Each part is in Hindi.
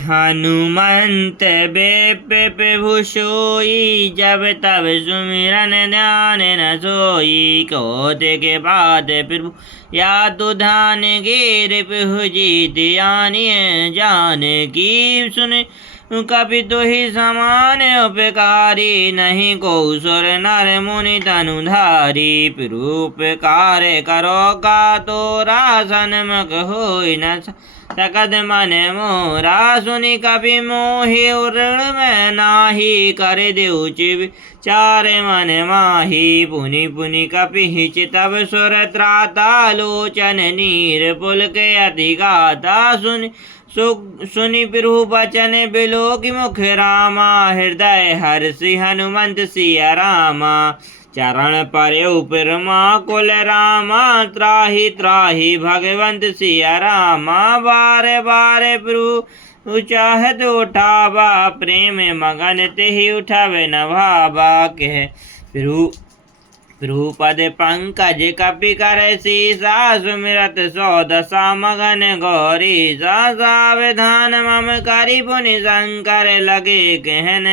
हनुमंत बेप प्रभु सोई, जब तब सुमिरन ध्यान न सोई। कोते के बाद प्रभु या तो ध्यान गिर प्रभु जीत आनिय जान की सुन। कपि तुहि समान उपकारी, नहीं को सुर नर मुनि तनुधारी। परोपकार करो का तोरा, सन्मुख होई न सकद मन मोरा। सुनि कपि मोहि ऋण में नाही, कर देउ चार मन माही। पुनि पुनि कपि चितव सुर त्राता, लोचन नीर पुलक अति गाता। सुनि प्रभु बचन बिलोकि मुख रामा, हृदय हर्षि हनुमंत सिया रामा। चरण परयउ परमाकुल रामा, त्राहि त्राहि भगवंत सिया रामा। बारे बारे प्रभु चाहत उठावा, प्रेम मगन तेहि उठावे न भावा। कह प्रभु पद पंकज कपि कर सीसा, सुमिरत सौ दशा मगन गौरीसा। सावधान मम करि पुनि शंकर, लगे कहन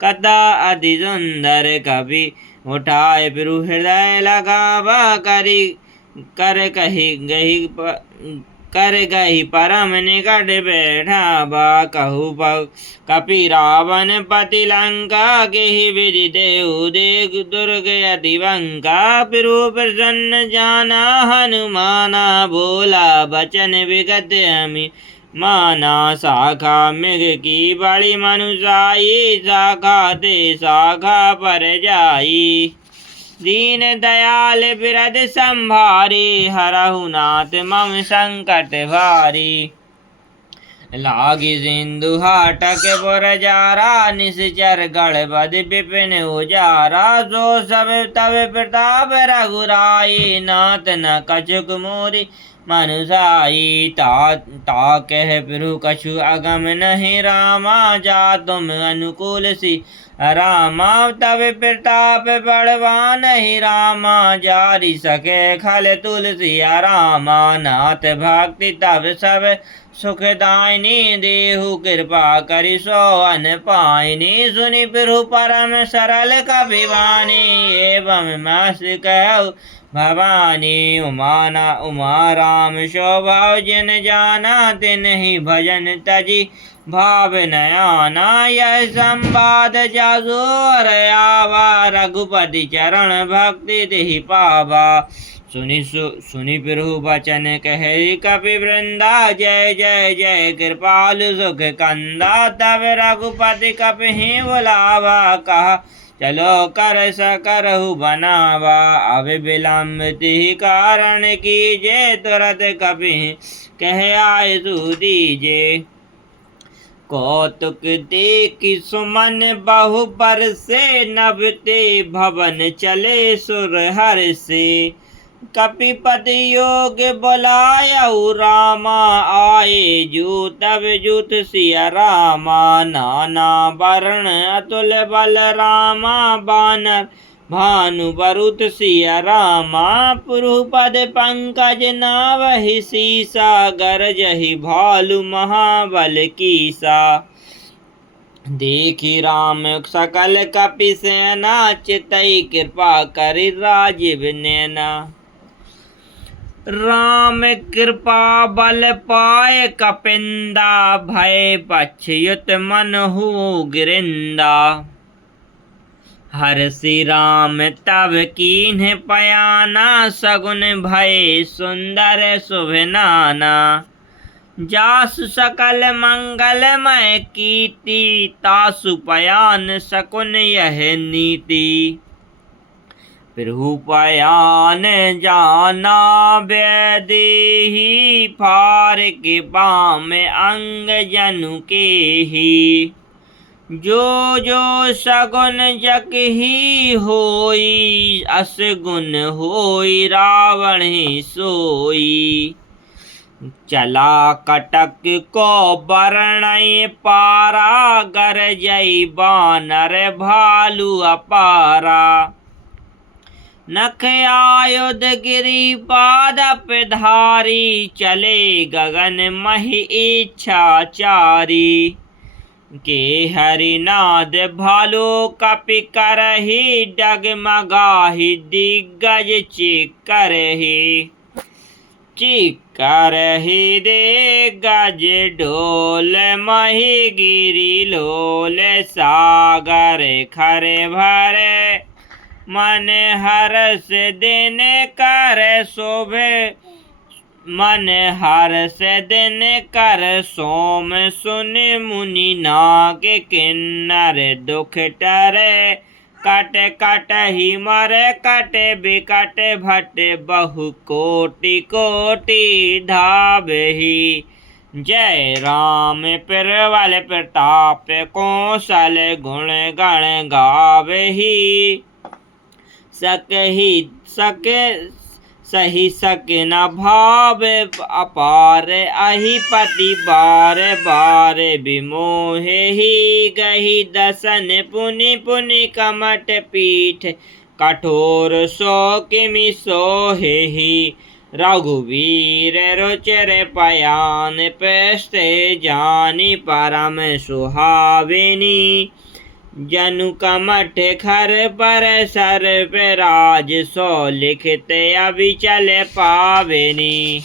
कथा अति सुंदर। कपि उठाए प्रभु हृदय लगावा, कर गही परम निकट बैठावा। कहु कपि रावण पति लंका, गेहि विधि देहु देख दुर्ग अति बंका। प्रभु प्रसन्न जाना हनुमाना, बोला बचन विगत अमि माना। शाखा मृग की बड़ी मनुषाई, शाखा ते शाखा पर जाई। दीन दयाल बिरद संभारी, हरहु नाथ मम संकट भारी। लागी सिंधु हाटक पुरजारा, निश्चर गढ़ बद विपिन उजारा। सो सब तब प्रताप रघुराई, नाथ न कछुक मोरी मनुषाई। ता कह प्रभु कछु अगम नहीं रामा, जा तुम अनुकूल सी रामा। तब प्रताप बड़वान ही रामा, जारी सके खल तुलसिया रामा। नाथ भक्ति तब सब सुखदायिनी, देहु कृपा करि सो अन पाइनी। सुनि प्रभु परम सरल कपि वाणी, एवं मास कहु भवानी। उमा राम स्वभाव जिन जाना, तिन्हि भजन तजी भाव नयाना। यह संवाद जागोर आवा, रघुपति चरण भक्ति तिहि पावा। सुनि प्रभु बचन कहे कपि वृंदा, जय जय जय कृपालु सुख कंदा। तब रघुपति कपि बुलावा, कहा चलो कर सकरहु बनावा। अब विलंब तिहि कारण कीजे, तुरत कपि कह आय सुदीजे। कौतुक देखि सुमन बहु बरसे, नभते भवन चले सुर हर्षे। कपिपति योग बुलायउ रामा, आए जू तब जूथ सिया रामा। नाना वर्ण अतुल बल रामा, बानर भानु बरुत सिया रामा। प्रभु पद पंकज नावहि सीसा, गरजहि भालु महाबल कीसा। देखि राम सकल कपि सेना, चितई कृपा करि राजीव नैना। राम कृपा बल पाए कपिंदा, भय पक्षयुत मन हो गिरिंदा। हर्षि राम तब कीन्ह पयाना, सगुन भय सुंदर शुभ नाना। जासु सकल मंगलमय कीर्ति, तासु पयान शकुन यह नीति। प्रभु पयान जाना वैदेही, फार के बाम अंग जनु केही। जो जो सगुन जकहि होई, असगुन होई रावण ही सोई। चला कटक को बरणय पारा, गरजई बानर भालु अपारा। नख आयुध गिरी पादप धारी, चले गगन महि इच्छाचारी। के हरिनाद भालो कपि करहि, डगमगाहि दिग्गज चिकरहि। चिकरहि दिग्गज ढोल, महि गिरि लोल। सागर खर भरे, मन हरस दिन कर शोभे। मन हर्ष दिन कर सोम, सुन मुनि नाग किन्नर दुख टरे। कट कट ही मर कट बिकट भट, बहु कोटि कोटि धाबहि। जय राम प्रबल प्रताप, कौशल गुण गण गावहि। सही सक न भाव अपार, अहिपति बार बार विमोहि। गहि दसन पुनि पुनि कमट पीठ, कठोर सो किमि सोहि। रघुवीर रुचिर पयान, पृष्ठे जानि परम सुहाविनी। जनु कमठ खर पर सर्प राज, सो लिखित अविचल पावनी।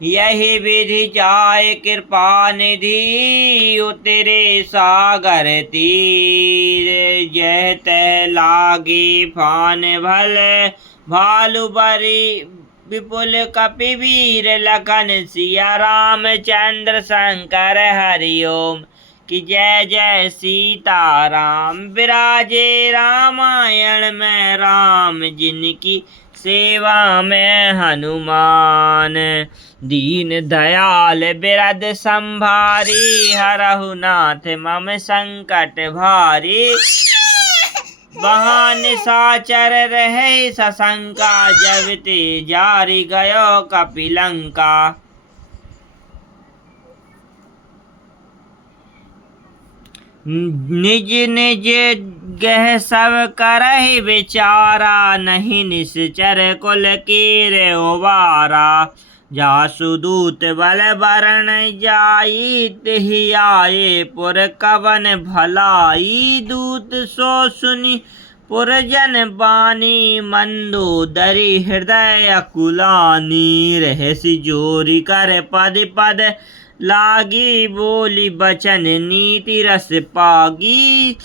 यही विधि जाय कृपा निधि, उतरे सागर तीर। जह तह लागी फान भल, भालु बरी विपुल कपि वीर। लखन सिया रामचंद्र शंकर हरि ओम, कि जय जय सीताराम। विराजे रामायण में राम, जिनकी सेवा में हनुमान। दीन दयाल बिरद संभारी, हरहु नाथ मम संकट भारी। वहाँ निशाचर रहे सशंका, जब ते जारी गयो कपिलंका। निज निज गह सब करहि विचारा, नहीं निश्चर कुल कीर उबारा। जासु दूत बल बरन जाई, तिहि आए पुर कवन भलाई। दूत सो सुनि पुरजन बानी, मंदोदरी हृदय अकुलानी। रहसि जोरी कर पद पद लागी, बोली बचन नीति रस पागी।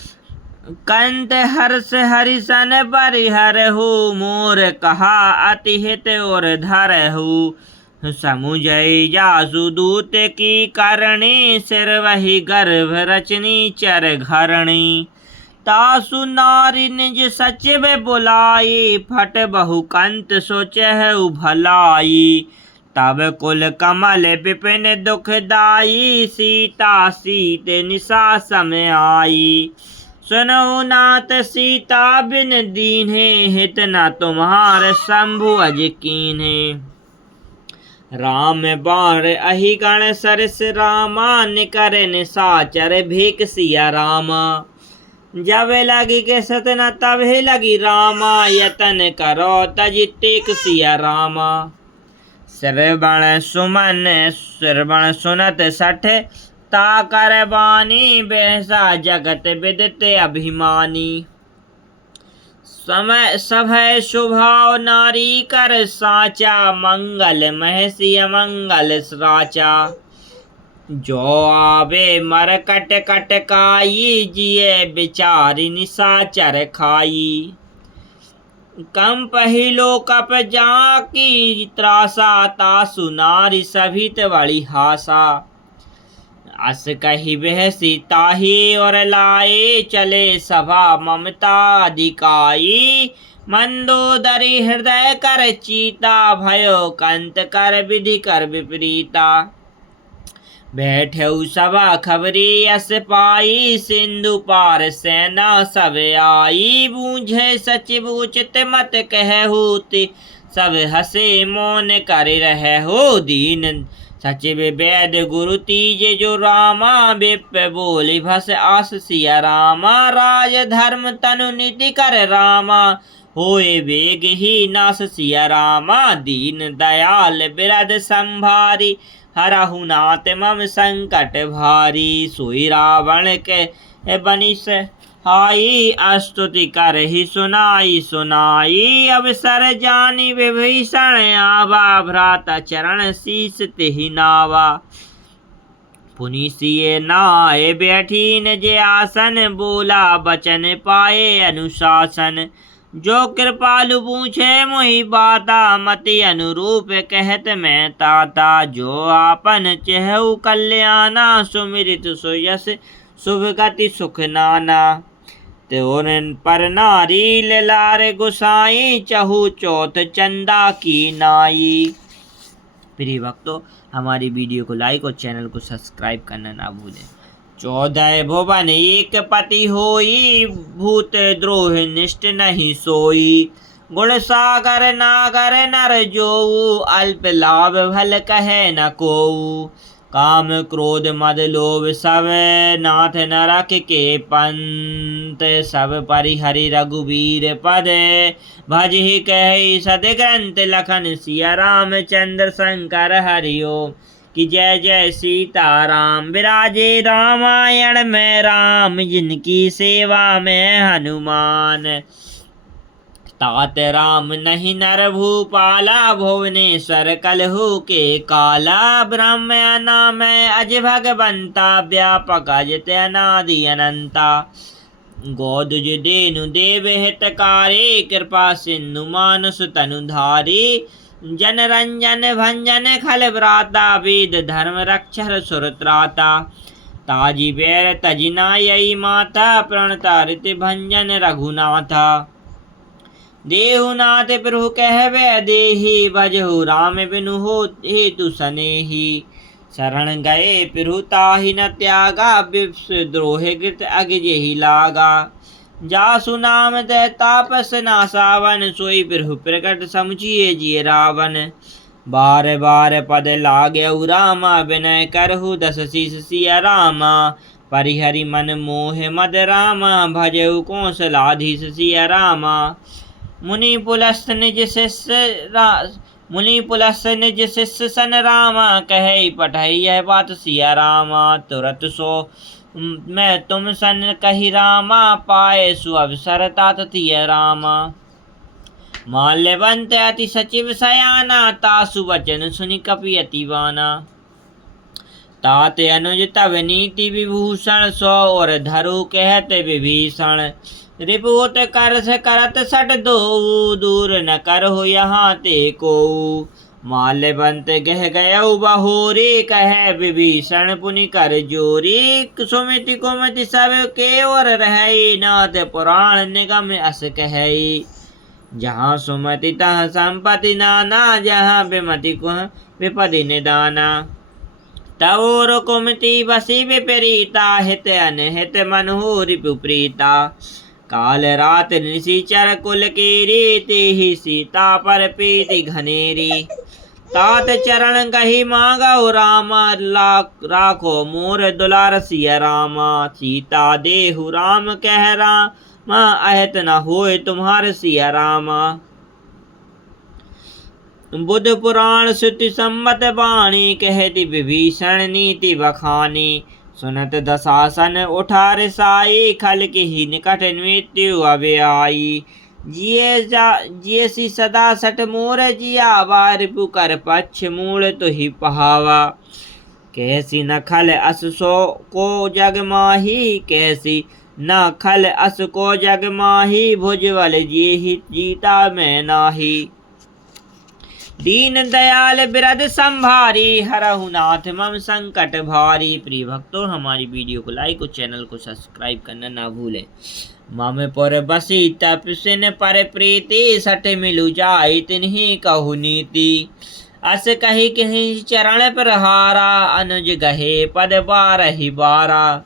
कंत हर्ष हरिसन परिहरहु, मोर कहा अति हित और धरहु। समुझई जासु दूत की करणी, सिर वही गर्भ रचनी चर घरणी। तासु नारी निज सचिव बुलाई, फट बहु कंत सोचहु भलाई। तब कुल कमल विपिन दुखदाई, सीता सीत निशा सम आई। सुनहु नाथ सीता बिन दीन्हे, हित न तुम्हार शंभु अज कीन्हे। राम बाण अहि गण सरस रामा, निकर निशाचर भेक सिया रामा। जब लगी के सतना तब लगी रामा, यतन करो तज टेक सिया रामा। श्रवण सुनत सठ, ताकर बानी। बैसा जगत विदित अभिमानी। समय सभय शुभाव नारी कर साचा, मंगल महसी अमंगल राचा। जो आवे मरकट कटकाई, जिये बिचारी निशाचर खाई। कम पहिलो कप जाकी त्रासा, तासु नारी सभित बड़ी हासा। अस कही बहसी ताही और लाए, चले सभा ममता अधिकाई। मंदोदरी हृदय कर चीता, भयो कंत कर विधि कर विपरीता। बैठऊ सभा खबरी यस पाई, सिंधु पार सेना सब आई। बूझे सचिव उचित मत कहहु, सब हसे मौन कर रहहु। दीन सचिव वैद गुरु तीज जो रामा, विप बोली भस आस सिया रामा। राज धर्म तनु नीति कर रामा, होए वेग ही नास सिया रामा, दीन दयाल बिरद संभारी, हरहु नाथ मम संकट भारी, सोई रावण के बनिस हाई, स्तुति कर ही सुनाई सुनाई, अवसर जानी विभीषण आवा, भ्राता चरण शीस तिहि नावा, पुनि सिए नाय बैठीन जे आसन, बोला बचन पाए अनुशासन, जो कृपालु पूछे मोहि बाता, मति अनुरूप कहत मैं ताता, जो आपन चहु कल्याणा, सुमिरित सुयस शुभ गति सुख नाना, त्यों पर नारी लारे गुसाई, चहु चौथ चंदा की नाई। प्रिय भक्तों, हमारी वीडियो को लाइक और चैनल को सब्सक्राइब करना ना भूलें। 14 भुवन एक पति होई, भूत द्रोह निष्ठ नहीं सोई, गुण सागर नागर नर जोऊ, अल्प लाभ भल कहे न कोऊ, काम क्रोध मद लोभ सब नाथ नरक के पंत, सब परिहरि रघुवीर पद, भजहि कहि सद ग्रंथ लखन सिया रामचंद्र शंकर हरिओम, कि जय जय सीताराम। विराजे रामायण में राम, जिनकी सेवा में हनुमान, तात राम नहीं नर भूपाला, भुवनेश्वर कलहु के काला, ब्रह्म नाम अज भगवंता, व्यापक अजित अनादि अनंता, गोदुज देनु देव हितकारी, कृपा सिंधु मानुष तनुधारी, जन रंजन भंजन खल व्राता, वेद धर्म रक्षर सुरत्राता, ताजी बैर तजिना यही माता, प्रणता ऋत भंजन रघुनाथा, देहुनाथ प्रभु कहवे देहि, भजहु राम बिनु हो हेतु सनेही, शरण गए प्रभु ताहि न त्यागा, विप्स द्रोह कृत अग जेहि लागा, जासु नाम ते तापस नासावन, सोई प्रभु प्रकट समुझिए जिय रावण, बार बार पद लाग्यउ रामा, विनय करहु दस शीस सिया रामा, परिहरि मन मोह मद रामा, भजहु कौशलाधीश सिया रामा, मुनि पुलस्त निज शिष्य सन रामा, कहे पढ़ई यह बात सिया रामा, तुरत सो मैं तुम सन कही रामा, पाए सु अवसर तात तिय रामा, माल्यवंत अति सचिव सयाना, तासु वचन सुनि कपि अति वाना, तात अनुज तव नीति विभूषण, सो और धरु कहत विभीषण, रिपुत कर से करत सट दो, दूर न करहु यहाँ ते को, माल्यवंत गह गयउ बहोरी, कहे विभीषण पुनि कर जोरी, सुमिति कुमति सब के और रहई, नाथ पुराण निगम अस कहई, जहाँ सुमति तहाँ संपत्ति नाना, जहाँ विमति कुह विपदि निदाना, तवोर कुमति बसी विपरीता, हित अनहित मन हो रिपु प्रीता, काल रात निशिचर कुल केरी, तेहि सीता पर प्रीति घनेरी, तात चरण गही मांगो रामा, राखो मोर दुलार सिया रामा, सीता देहु राम कह रामा, अहित न होए तुम्हार सिया रामा, बुध पुराण श्रुति सम्मत वाणी, कहती विभीषण नीति बखानी, सुनत दशासन उठा रिसाई, खल के ही निकट मृत्यु अब आई, जिये सी सदा सठ मोर जियावा, रिपु कर पक्ष मूल तो ही पहावा, कैसी न खल अस सो को जग माही, कैसी न खल अस को जग माही, भुजबल जी जीता मैं नाही, दीन दयाल बिरद संभारी, हरहु नाथ मम संकट भारी। प्रिय भक्तों, हमारी वीडियो को लाइक और चैनल को सब्सक्राइब करना ना भूलें। मम पर बसी तपसिन पर प्रीति, सठ मिलु जाई तिन्हि कहु नीति, अस कही कहीं चरण पर हारा, अनुज गहे पद बारहि बारा,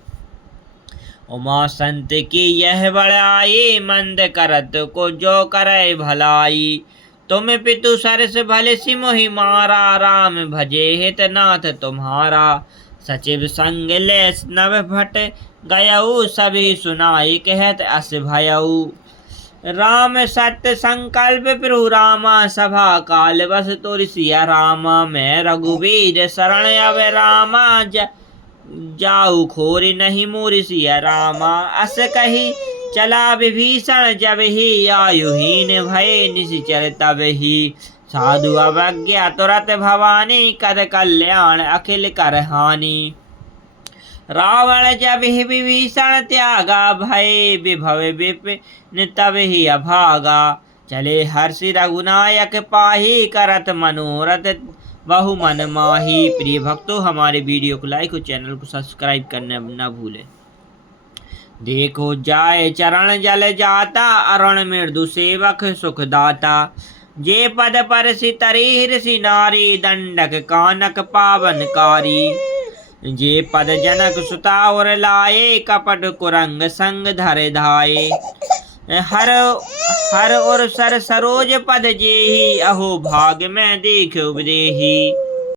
उमा संत की यह बड़ाई, मंद करत को जो करे भलाई, तुम पितु सरस भले सिमोहि मारा, राम भजे हित नाथ तुम्हारा, सचिव संग लेस नव भट गयऊ, सभी सुनाई कहत अस भयऊ, राम सत्य संकल्प प्रभु रामा सभा काल बस तोरि सिया रामा मैं रघुवीर शरण अब रामा जाऊ खोरि नहीं मोरि सिया रामा अस कही चला विभीषण जब ही आयुहीन भय निशिचर तब ही साधु अवज्ञा तुरत भवानी कर कल्याण अखिल कर हानि रावण जब ही विभीषण त्यागा भय विभव विपिन तब ही अभागा चले हर्षि रघुनायक पाही करत मनोरथ बहु मन माही। प्रिय भक्तों, हमारे वीडियो को लाइक और चैनल को सब्सक्राइब करना न भूलें। देखो जाए चरण जल जाता अरुण मृदु सेवक सुखदाता जे पद पर सितरी ऋषि नारी दंडक कानक पावनकारी जे पद जनक सुता और लाए कपट कुरंग संग धरे धाये हर हर और सर सरोज पद जेहि अहो भाग में देख उपदेही।